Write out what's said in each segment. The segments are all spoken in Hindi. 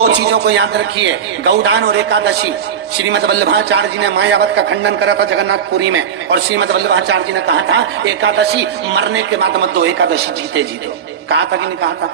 दो चीजों को याद रखिए, गौदान और एकादशी। श्रीमद वल्लभाचार्य जी ने मायावत का खंडन करा था जगन्नाथपुरी में, और श्रीमद वल्लभाचार्य जी ने कहा था एकादशी मरने के बाद मत दो, एकादशी जीते जी दो। कहा था कि नहीं कहा था?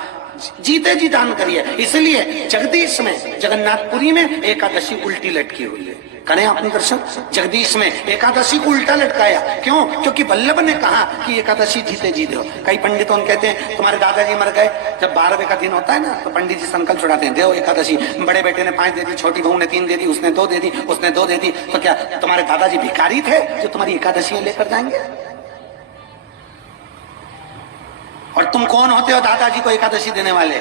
जीते जी दान करिए। इसलिए जगदीश में जगन्नाथपुरी में एकादशी उल्टी लटकी हुई है। करें अपने दर्शन। जगदीश में एकादशी को उल्टा लटकाया, क्यों? क्योंकि वल्लभ ने कहा कि एकादशी जीते जी दो। कई पंडितों कहते हैं तुम्हारे दादाजी मर गए, जब 12वें का दिन होता है ना तो पंडित जी संकल्प छुड़ाते हैं, देव एकादशी। बड़े बेटे ने 5 दे दी, छोटी बहू ने 3 दे दी, उसने 2 दे दी, उसने 2 दे दी। तो क्या तुम्हारे दादाजी भिखारी थे जो तुम्हारी एकादशियां लेकर जाएंगे? और तुम कौन होते हो दादाजी को एकादशी देने वाले?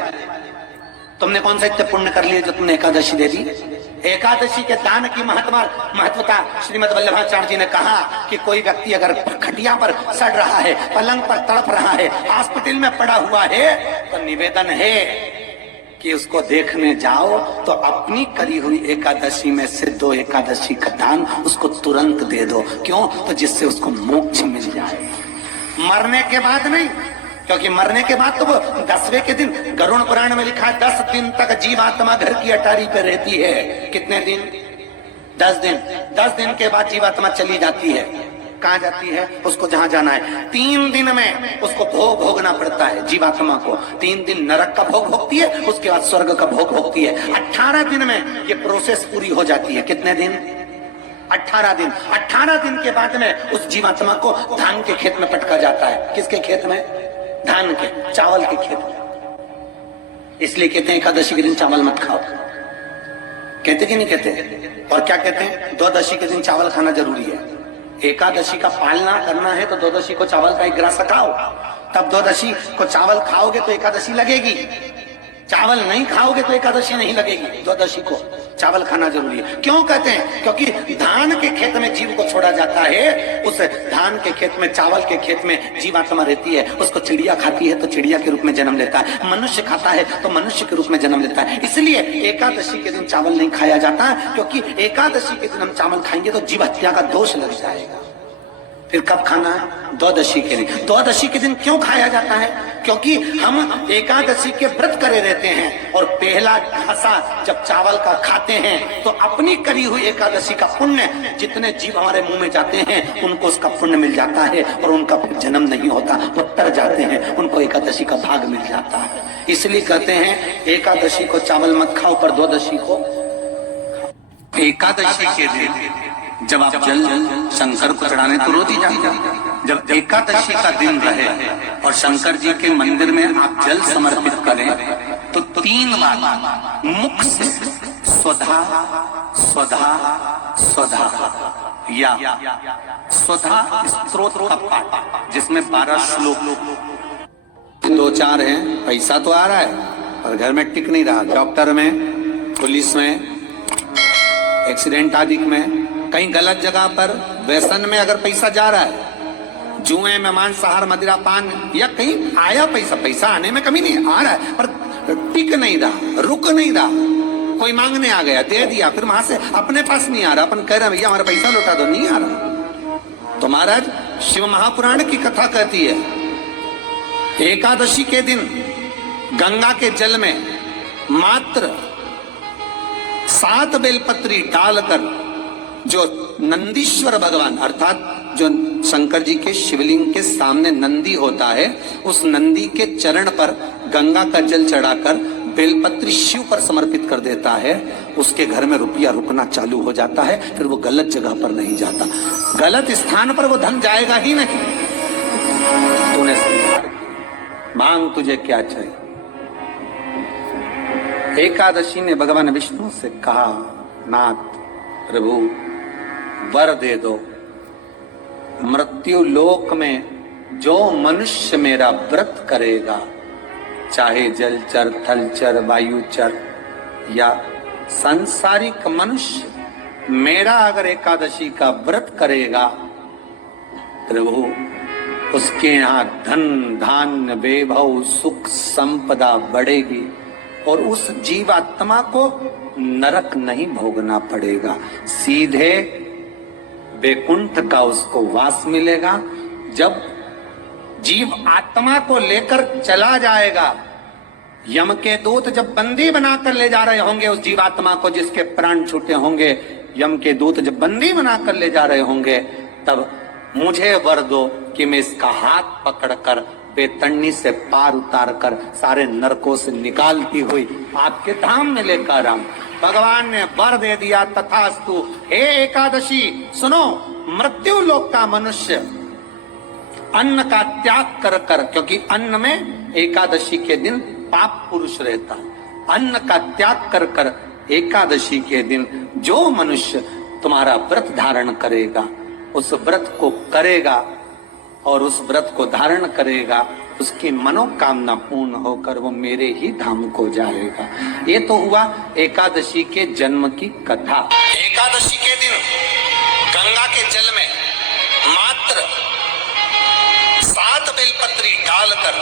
तुमने कौन सा इतने पुण्य कर लिए जो तुमने एकादशी दे दी? एकादशी के दान की महत्वता श्रीमद वल्लभाचार्य जी ने कहा कि कोई व्यक्ति अगर खटिया पर सड़ रहा है, पलंग पर तड़प रहा है, हॉस्पिटल में पड़ा हुआ है, तो निवेदन है कि उसको देखने जाओ तो अपनी करी हुई एकादशी में से 2 एकादशी का दान उसको तुरंत दे दो। क्यों? तो जिससे उसको मोक्ष मिल जाए, मरने के बाद नहीं। क्योंकि मरने के बाद तो वो 10वें के दिन, गरुड़ पुराण में लिखा है 10 दिन तक जीवात्मा घर की अटारी पे रहती है। कितने दिन? 10 दिन। 10 दिन के बाद जीवात्मा चली जाती है। कहाँ जाती है? उसको जहां जाना है। 3 दिन में उसको भोग भोगना पड़ता है जीवात्मा को। 3 दिन नरक का भोग भोगती है, उसके बाद स्वर्ग का भोग भोगती है। 18 दिन में ये प्रोसेस पूरी हो जाती है। कितने दिन? 18 दिन। 18 दिन के बाद में उस जीवात्मा को धान के खेत में पटका जाता है। किसके खेत में? धान के, चावल के खेत में। इसलिए कहते हैं एकादशी के दिन चावल मत खाओ। कहते कि नहीं कहते? और क्या कहते हैं? द्वादशी के दिन चावल खाना जरूरी है। एकादशी का पालना करना है तो द्वादशी को चावल का 1 ग्रास खाओ, तब द्वादशी को चावल खाओगे तो एकादशी लगेगी। चावल नहीं खाओगे तो एकादशी नहीं लगेगी। द्वादशी को चावल खाना जरूरी है। क्यों कहते हैं? क्योंकि धान के खेत में जीव को छोड़ा जाता है, उस धान के खेत में, चावल के खेत में जीवात्मा रहती है। उसको चिड़िया खाती है तो चिड़िया के रूप में जन्म लेता है, मनुष्य खाता है तो मनुष्य के रूप में जन्म लेता है। इसलिए एकादशी के दिन चावल नहीं खाया जाता, क्योंकि एकादशी के दिन हम चावल खाएंगे तो जीव हत्या का दोष लग जाएगा। फिर कब खाना है? द्वादशी के दिन। द्वादशी के दिन क्यों खाया जाता है? क्योंकि हम एकादशी के व्रत करे रहते हैं, और पहला घासा जब चावल का खाते हैं तो अपनी करी हुई एकादशी का पुण्य जितने जीव हमारे मुंह में जाते हैं उनको उसका पुण्य मिल जाता है, और उनका फिर जन्म नहीं होता, वो तर जाते हैं, उनको एकादशी का भाग मिल जाता है। इसलिए कहते हैं एकादशी को चावल मत खाओ, पर द्वादशी को। एकादशी के दिन जब आप जल शंकर को चढ़ाने तो रोज ही जाते। जब एकादशी का दिन रहे और शंकर जी के मंदिर में आप जल समर्पित करें तो 3 बार मुख से स्वधा स्वधा स्वधा या स्वधा स्तोत्र का पाठ, जिसमें 12 श्लोक। 2-4 हैं। पैसा तो आ रहा है पर घर में टिक नहीं रहा। डॉक्टर में, पुलिस में, एक्सीडेंट आदि में, कहीं गलत जगह पर, व्यसन में अगर पैसा जा रहा है, जुए में, मांसाहार, मदिरा पान, या कहीं आया पैसा आने में कमी नहीं, आ रहा है पर टिक नहीं रहा, रुक नहीं रहा। कोई मांगने आ गया, दे दिया, फिर वहां से अपने पास नहीं आ रहा, अपन कह रहे हैं भैया हमारा पैसा लौटा दो, नहीं आ रहा। तो महाराज शिव महापुराण की कथा कहती है एकादशी के दिन गंगा के जल में मात्र 7 बेलपत्री डालकर जो नंदीश्वर भगवान, अर्थात जो शंकर जी के शिवलिंग के सामने नंदी होता है, उस नंदी के चरण पर गंगा का जल चढ़ाकर बेलपत्री शिव पर समर्पित कर देता है, उसके घर में रुपया रुकना चालू हो जाता है। फिर वो गलत जगह पर नहीं जाता, गलत स्थान पर वो धन जाएगा ही नहीं। तूने मांग तुझे क्या चाहिए? एकादशी ने भगवान विष्णु से कहा, नाथ प्रभु वर दे दो, मृत्यु लोक में जो मनुष्य मेरा व्रत करेगा, चाहे जलचर, थलचर, वायुचर या सांसारिक मनुष्य, मेरा अगर एकादशी का व्रत करेगा, प्रभु उसके यहाँ धन धान्य वैभव सुख संपदा बढ़ेगी, और उस जीवात्मा को नरक नहीं भोगना पड़ेगा, सीधे वैकुंठ का उसको वास मिलेगा। जब जीव आत्मा को लेकर चला जाएगा यम के दूत जब बंदी बनाकर ले जा रहे होंगे उस जीवात्मा को जिसके प्राण छूटे होंगे, यम के दूत जब बंदी बनाकर ले जा रहे होंगे, तब मुझे वर दो कि मैं इसका हाथ पकड़कर बेतन्नी से पार उतार कर सारे नरकों से निकालती हुई आपके धाम में लेकर आऊं। भगवान ने वर दे दिया, तथास्तु। हे एकादशी सुनो, मृत्यु लोक का मनुष्य अन्न का त्याग कर कर, क्योंकि अन्न में एकादशी के दिन पाप पुरुष रहता है, अन्न का त्याग कर कर एकादशी के दिन जो मनुष्य तुम्हारा व्रत धारण करेगा, उस व्रत को करेगा और उस व्रत को धारण करेगा, उसकी मनोकामना पूर्ण होकर वो मेरे ही धाम को जाएगा। ये तो हुआ एकादशी के जन्म की कथा। एकादशी के दिन गंगा के जल में मात्र 7 बेलपत्री डालकर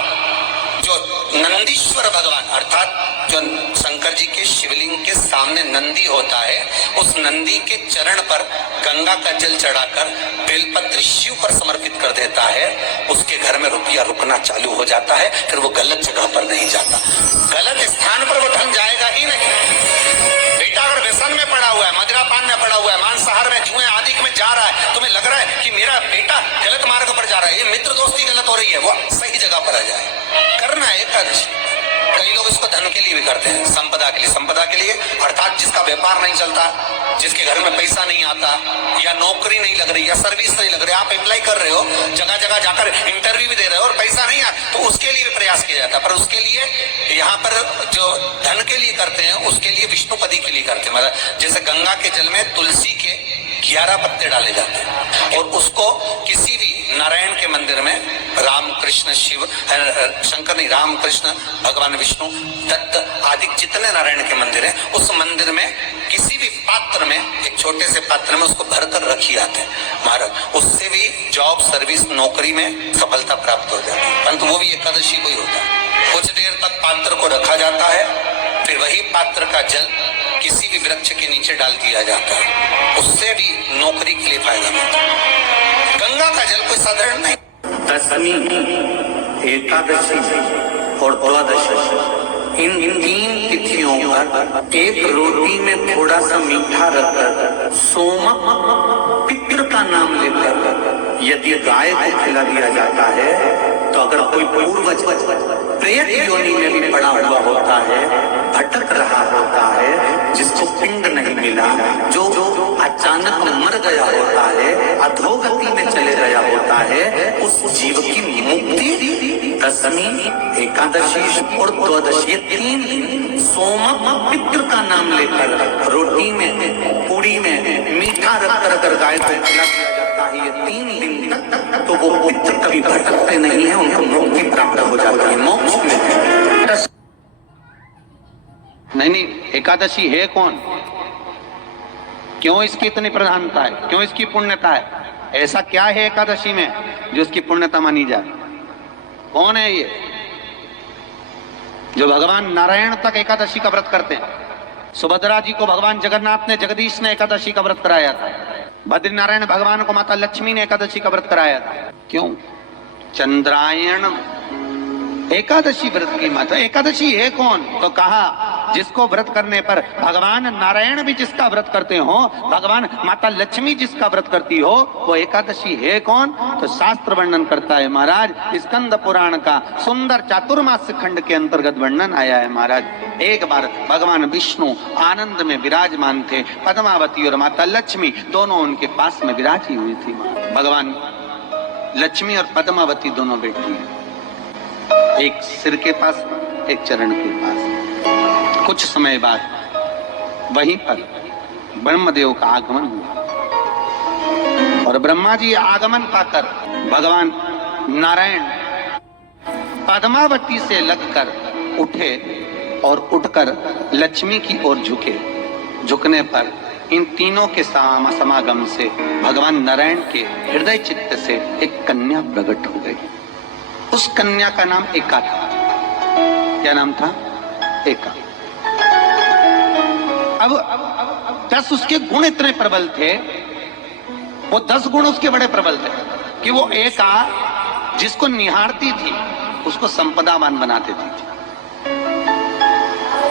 जो नंदीश्वर भगवान अर्थात जो शंकर जी के शिवलिंग के सामने नंदी होता है, उस नंदी के चरण पर गंगा का जल चढ़ाकर बेलपत्री शिव पर समर्पित कर देता है, उसके घर में रुपया रुकना चालू हो जाता है। फिर वो गलत जगह पर नहीं जाता, गलत स्थान पर वो धन जाएगा ही नहीं। बेटा अगर व्यसन में पड़ा हुआ है, मदिरा पान में पड़ा हुआ है, मांसाहार में, जुए आदि में जा रहा है, तुम्हें लग रहा है कि मेरा बेटा गलत मार्ग पर जा रहा है, ये मित्र दोस्ती गलत हो रही है, वो सही जगह पर आ जाए। करना है एकादशी। कई लोग इसको धन के लिए भी करते हैं, संपदा के लिए। संपदा के लिए अर्थात जिसका व्यापार नहीं चलता, जिसके घर में पैसा नहीं आता, या नौकरी नहीं लग रही, या सर्विस नहीं लग रही, आप अप्लाई कर रहे हो, जगह जगह जाकर इंटरव्यू भी दे रहे हो और पैसा नहीं आता, तो उसके लिए भी प्रयास किया जाता है। पर उसके लिए यहाँ पर जो धन के लिए करते हैं, उसके लिए विष्णुपदी के लिए करते हैं। मतलब जैसे गंगा के जल में तुलसी के 11 पत्ते डाले जाते हैं और उसको किसी भी नारायण के मंदिर में राम कृष्ण शिव शंकर नहीं, राम कृष्ण भगवान विष्णु दत्त आदि जितने नारायण के मंदिर हैं, उस मंदिर में किसी भी पात्र में, एक छोटे से पात्र में उसको भरकर रखी जाते हैं महाराज। उससे भी जॉब सर्विस नौकरी में सफलता प्राप्त हो जाती है। परंतु वो भी एकादशी को ही होता है। कुछ देर तक पात्र को रखा जाता है, फिर वही पात्र का जल किसी भी वृक्ष के नीचे डाल दिया जाता है, उससे भी नौकरी के लिए फायदा मिलता है। गंगा का जल कोई साधारण नहीं। दशमी, एकादशी और द्वादशी, इन 3 तिथियों पर एक रोटी में थोड़ा सा मीठा रखकर सोमक पितृ का नाम लेकर यदि गाय को खिला दिया जाता है, तो अगर कोई पूर्वज प्रेत योनि में भी पड़ा हुआ होता है, भटक रहा होता है, जिसको पिंड नहीं मिला, जो अचानक मर गया होता है, अधोगति में चले गया होता है, उस जीव की मुक्ति दशमी, एकादशी और द्वादशी 3 दिन सोमक पितृ का नाम लेकर रोटी में, पूरी में मीठा रखकर अगर गाय को खिला दिया जाता है ये 3 दिन तक, तो वो पितृ कभी भटकते नहीं है, उनको मुक्ति प्राप्त हो जाती है, मोक्ष में। नहीं, एकादशी है कौन, क्यों इसकी इतनी प्रधानता है, क्यों इसकी पुण्यता है, ऐसा क्या है एकादशी में जो इसकी पुण्यता मानी जाए? कौन है ये जो भगवान नारायण तक एकादशी का व्रत करते हैं? सुभद्रा जी को भगवान जगन्नाथ ने, जगदीश ने एकादशी का व्रत कराया था। बद्रीनारायण भगवान को माता लक्ष्मी ने एकादशी का व्रत कराया था। क्यों? चंद्रायण एकादशी व्रत की माता। एकादशी है कौन? तो कहा जिसको व्रत करने पर भगवान नारायण भी जिसका व्रत करते हो, भगवान माता लक्ष्मी जिसका व्रत करती हो, वो एकादशी है कौन? तो शास्त्र वर्णन करता है महाराज, स्कंद पुराण का सुंदर चातुर्मास्य खंड के अंतर्गत वर्णन आया है महाराज। एक बार भगवान विष्णु आनंद में विराजमान थे, पद्मावती और माता लक्ष्मी दोनों उनके पास में विराजी हुई थी। भगवान लक्ष्मी और पद्मावती दोनों बैठी हैं, एक सिर के पास, एक चरण के पास। कुछ समय बाद वहीं पर ब्रह्मदेव का आगमन हुआ और ब्रह्मा जी आगमन पाकर भगवान नारायण पद्मावती से लगकर उठे और उठकर लक्ष्मी की ओर झुके। झुकने पर इन तीनों के समागम से भगवान नारायण के हृदय चित्त से एक कन्या प्रकट हो गई। उस कन्या का नाम एका था। क्या नाम था? एका। अब 10 उसके गुण इतने प्रबल थे, वो 10 गुण उसके बड़े प्रबल थे कि वो एका जिसको निहारती थी उसको संपदावान बना देती थी।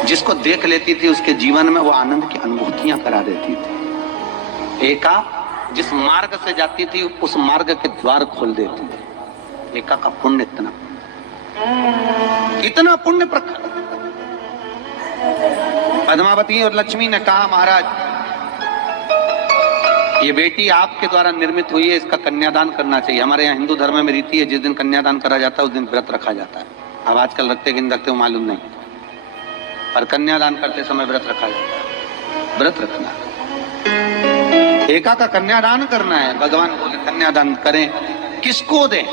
जिसको देख लेती थी उसके जीवन में वो आनंद की अनुभूतियां करा देती थी। एका जिस मार्ग से जाती थी उस मार्ग के द्वार खोल देती थी। एका का पुण्य इतना पुण्य प्रखर। पद्मावती और लक्ष्मी ने कहा, महाराज ये बेटी आपके द्वारा निर्मित हुई है, इसका कन्यादान करना चाहिए। हमारे यहाँ हिंदू धर्म में रीति है, जिस दिन कन्यादान करा जाता है उस दिन व्रत रखा जाता है। अब आजकल रखते कि नहीं रखते हो मालूम नहीं, पर कन्यादान करते समय व्रत रखा जाता है। व्रत रखना, एका का कन्यादान करना है। भगवान बोले कन्यादान करें, किसको दें?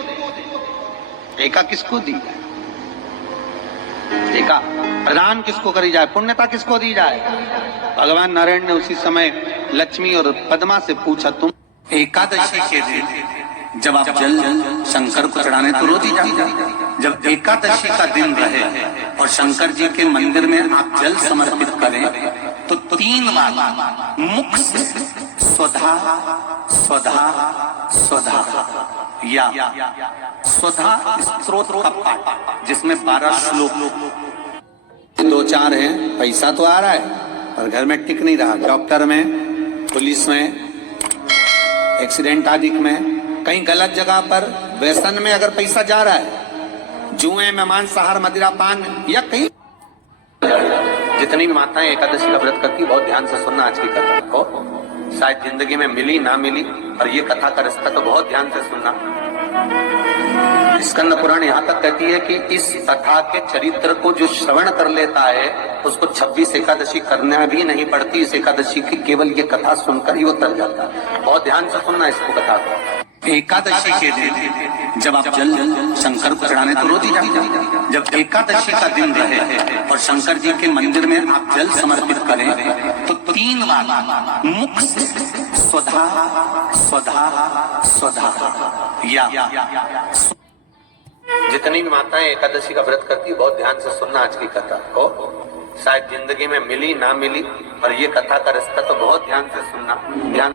एका किसको दी जाए? एका प्रदान किसको करी जाए? पुण्यता किसको दी जाए? भगवान नारायण ने उसी समय लक्ष्मी और पद्मा से पूछा, तुम एकादशी के दिन जब आप जल शंकर को चढ़ाने तो रोज ही जाते, जब एकादशी का दिन रहे और शंकर जी के मंदिर में आप जल समर्पित करें तो 3 बार मुख से स्वधा स्वधा स्वधा या स्वधा स्त्रोत का पाठ, जिसमें 12 श्लोक 2-4 हैं। पैसा तो आ रहा है पर घर में टिक नहीं रहा। डॉक्टर में, पुलिस में, एक्सीडेंट आदि में, कहीं गलत जगह पर, व्यसन में अगर पैसा जा रहा है, जुए में, मांसाहार, मदिरा पान या कहीं। जितनी भी माताएं एकादशी का व्रत करती बहुत ध्यान से सुनना आज की कथा को। शायद जिंदगी में मिली ना मिली, और ये कथा का रिश्ता तो बहुत ध्यान से सुनना। स्कंद पुराण यहाँ तक कहती है कि इस कथा के चरित्र को जो श्रवण कर लेता है उसको 26 एकादशी करना भी नहीं पड़ती। इस एकादशी की केवल ये कथा सुनकर ही वो तर जाता है। बहुत ध्यान से सुनना इसको कथा को। एकादशी के दिन जब आप जल शंकर को चढ़ाने तो रोज ही जाते, जब एकादशी का दिन रहे और शंकर जी के मंदिर में आप जल समर्पित करें तो 3 बार मुख से स्वधा स्वधा स्वधा या जितनी भी माताएं एकादशी का व्रत करती है बहुत ध्यान से सुनना आज की कथा को। शायद जिंदगी में मिली ना मिली, और ये कथा का रिश्ता तो बहुत ध्यान से सुनना। ध्यान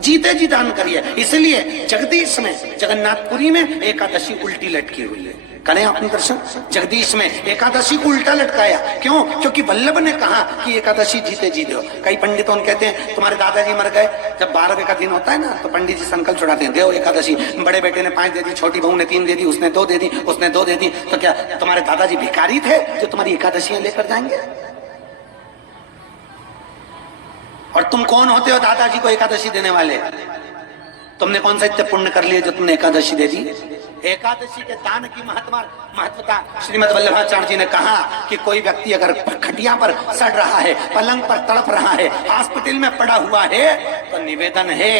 जीते जी दान करिए। इसलिए जगदीश में, जगन्नाथपुरी में एकादशी उल्टी लटकी हुई है। करें आपने दर्शन? जगदीश में एकादशी को उल्टा लटकाया। क्यों? क्योंकि वल्लभ ने कहा कि एकादशी जीते जी दो। कई पंडितों कहते हैं तुम्हारे दादाजी मर गए, जब 12वें का दिन होता है ना तो पंडित जी संकल्प छुड़ाते हैं, देव एकादशी। बड़े बेटे ने 5 दे दी, छोटी बहू ने 3 दे दी, उसने 2 दे दी, उसने 2 दे दी, तो क्या तुम्हारे दादाजी भिखारी थे जो तुम्हारी एकादशियां लेकर जाएंगे? और तुम कौन होते हो दादाजी को एकादशी देने वाले? तुमने कौन सा इतने पुण्य कर लिए जो तुमने एकादशी दे दी? एकादशी के दान की महत्वता श्रीमद् वल्लभाचार्य जी ने कहा कि कोई व्यक्ति अगर खटिया पर सड़ रहा है, पलंग पर तड़प रहा है, हॉस्पिटल में पड़ा हुआ है, तो निवेदन है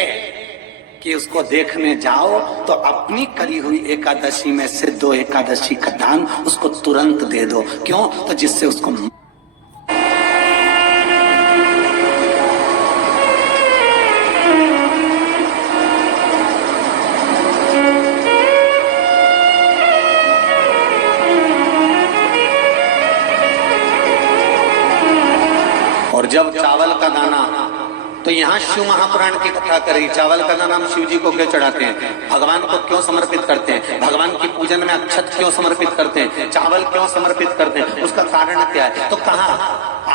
कि उसको देखने जाओ तो अपनी करी हुई एकादशी में से 2 एकादशी का दान उसको तुरंत दे दो। क्यों? तो जिससे उसको और जब चावल का दाना, तो यहाँ शिव महापुराण की कथा करी। चावल का दाना हम शिव जी को क्यों चढ़ाते हैं? भगवान को क्यों समर्पित करते हैं? भगवान की पूजन में अक्षत क्यों समर्पित करते हैं? चावल क्यों समर्पित करते हैं? उसका कारण क्या है? तो कहा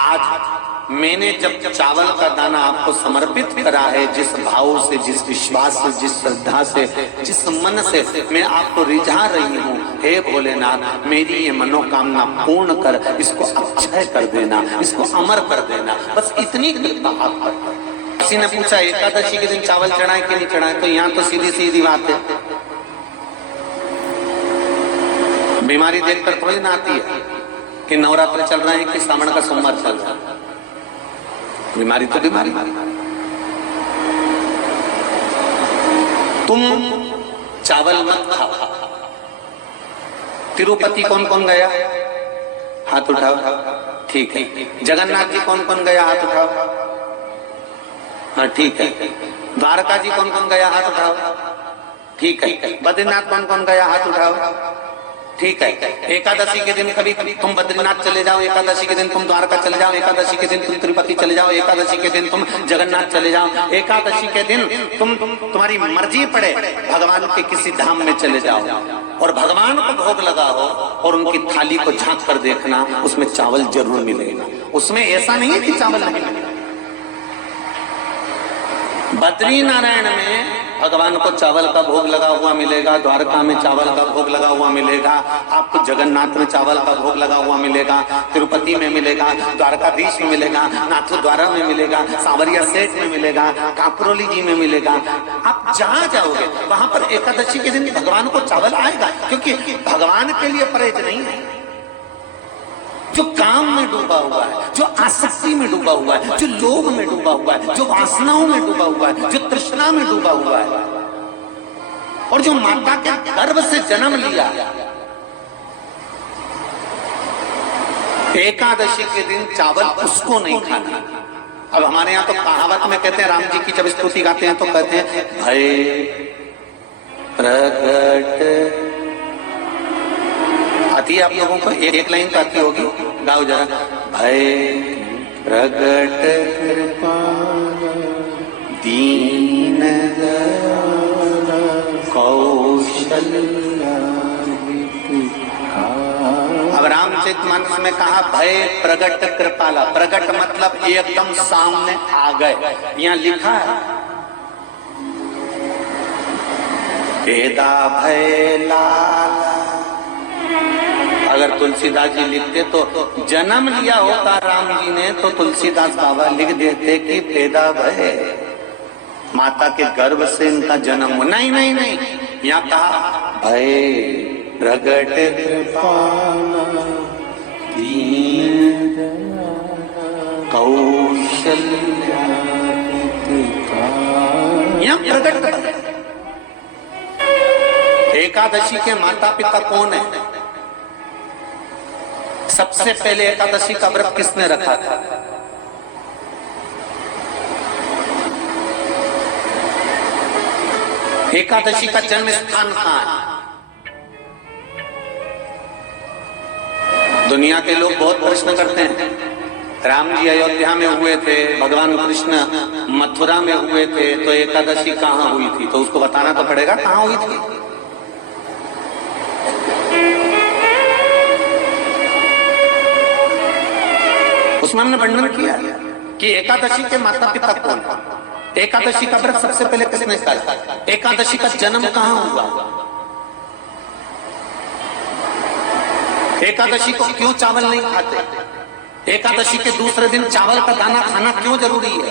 आज मैंने जब चावल का दाना आपको समर्पित करा है, जिस भाव से, जिस विश्वास से, जिस श्रद्धा से, जिस मन से मैं आपको रिझा रही हूँ, हे भोलेनाथ मेरी ये मनोकामना पूर्ण कर, इसको अक्षय कर देना, इसको अमर कर देना। बस इतनी कृपा आप पर। किसी ने पूछा एकादशी के दिन चावल चढ़ाए कि नहीं चढ़ाए? तो यहाँ तो सीधी सीधी बात है, बीमारी देखकर थोड़ी ना आती है कि नवरात्र चल रहे हैं कि सावन का सोमवार चल रहा है। बीमारी तो बीमारी। तुम चावल मत खाओ। तिरुपति कौन कौन गया? हाथ उठाओ। ठीक है। जगन्नाथ जी कौन कौन गया? हाथ उठाओ। हाँ ठीक है। द्वारका जी कौन कौन गया? हाथ उठाओ। ठीक है। बद्रीनाथ कौन कौन गया? हाथ उठाओ। ठीक है, एकादशी के दिन कभी तुम बद्रीनाथ चले जाओ, एकादशी के दिन तुम द्वारका चले जाओ, एकादशी के दिन तुम तिरुपति चले जाओ, एकादशी के दिन तुम जगन्नाथ चले जाओ, एकादशी के दिन तुम्हारी मर्जी पड़े भगवान के किसी धाम में चले जाओ और भगवान को भोग लगाओ और उनकी थाली को झांक कर देखना, उसमें चावल जरूर मिलेगा। उसमें ऐसा नहीं है कि चावल नहीं मिलेगा। बद्री नारायण में भगवान को चावल का भोग लगा हुआ मिलेगा, द्वारका में चावल का भोग लगा हुआ मिलेगा, आपको जगन्नाथ में चावल का भोग लगा हुआ मिलेगा, तिरुपति में मिलेगा, द्वारकाधीश में मिलेगा, नाथू द्वारा में मिलेगा, सांवरिया सेठ में मिलेगा, काकरोली जी में मिलेगा। आप जहां जाओगे वहां पर एकादशी के दिन भगवान को चावल आएगा, क्योंकि भगवान के लिए परहेज नहीं है। जो काम में डूबा हुआ है, जो आसक्ति में डूबा हुआ है, जो लोभ में डूबा हुआ है, जो वासनाओं में डूबा हुआ है, जो तृष्णा में डूबा हुआ है, और जो माता के गर्भ से जन्म लिया, एकादशी के दिन चावल उसको नहीं खाना। अब हमारे यहाँ तो कहावत में कहते हैं, राम जी की जब स्तुति गाते हैं तो कहते हैं, भय प्रगट आती है आप लोगों को, एक लाइन तो आती होगी, गाओ जरा। भय प्रगट कृपा दीन कौशल्या। अब रामचरितमानस में कहा भय प्रगट कृपाला, प्रगट मतलब एकदम सामने आ गए। यहाँ लिखा है वेदा भय लाला। अगर तुलसीदास जी लिखते तो जन्म लिया होता राम जी ने तो तुलसीदास बाबा लिख देते कि पैदा भय, माता के गर्भ से इनका जन्म। नहीं नहीं नहीं, यहाँ कहा भय प्रगट कृपाला दीन कौशल्या। यहाँ प्रगट। एकादशी के माता पिता कौन है? सबसे पहले एकादशी का व्रत किसने रखा था? एकादशी का जन्म स्थान कहां है? दुनिया के लोग बहुत प्रश्न करते हैं, राम जी अयोध्या में हुए थे, भगवान कृष्ण मथुरा में हुए थे, तो एकादशी कहां हुई थी? तो उसको बताना तो पड़ेगा कहां हुई थी। उसमें हमने वर्णन किया कि एकादशी के माता पिता कौन, एकादशी का व्रत सबसे पहले किसने किया, एकादशी का जन्म कहां हुआ, एकादशी को क्यों चावल नहीं खाते, एकादशी के दूसरे दिन चावल का दाना खाना क्यों जरूरी है।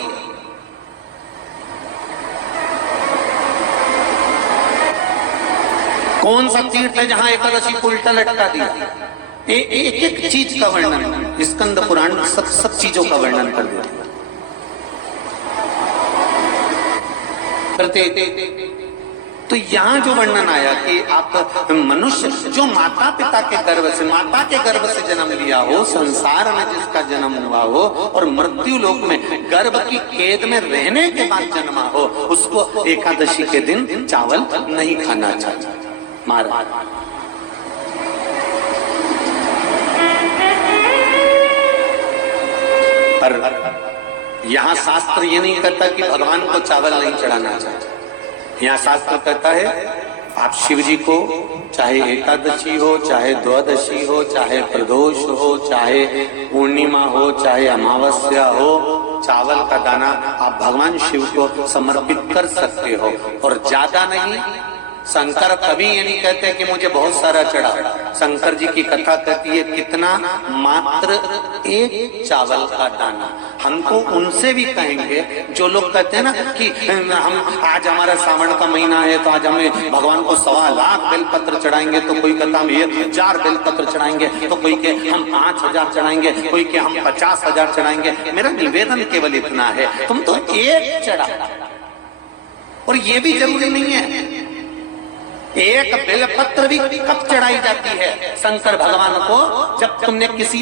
कौन सा तीर्थ है जहां एकादशी को उल्टा लटका दिया। एक एक चीज का वर्णन स्कंद पुराण सब चीजों का वर्णन कर देते तो यहाँ जो वर्णन आया कि आप मनुष्य जो माता पिता के गर्भ से, माता के गर्भ से जन्म लिया हो, संसार में जिसका जन्म हुआ हो और मृत्यु लोक में गर्भ की कैद में रहने के बाद जन्मा हो, उसको एकादशी के दिन चावल नहीं खाना चाहिए। मारा पर यहाँ शास्त्र ये नहीं कहता कि भगवान को चावल नहीं चढ़ाना चाहिए। यहाँ शास्त्र कहता है आप शिव जी को चाहे एकादशी हो, चाहे द्वादशी हो, चाहे प्रदोष हो, चाहे पूर्णिमा हो, चाहे अमावस्या हो, चावल का दाना आप भगवान शिव को समर्पित कर सकते हो। और ज्यादा नहीं, शंकर कभी ये नहीं कहते कि मुझे बहुत सारा चढ़ा। शंकर जी की कथा कहती है कितना, मात्र एक चावल का दाना। हमको उनसे भी कहेंगे जो लोग कहते हैं ना कि हम आज हमारा सावन का महीना है तो आज हमें भगवान को 1.25 लाख बेलपत्र चढ़ाएंगे, तो कोई कहता हम 1000 बेलपत्र चढ़ाएंगे, तो कोई के हम 5000 चढ़ाएंगे, कोई के हम 50,000 चढ़ाएंगे। मेरा निवेदन केवल इतना है, तुम तो एक चढ़ा। और ये भी जरूरी नहीं है, एक बेलपत्र भी कब चढ़ाई जाती है शंकर भगवान को, जब तुमने किसी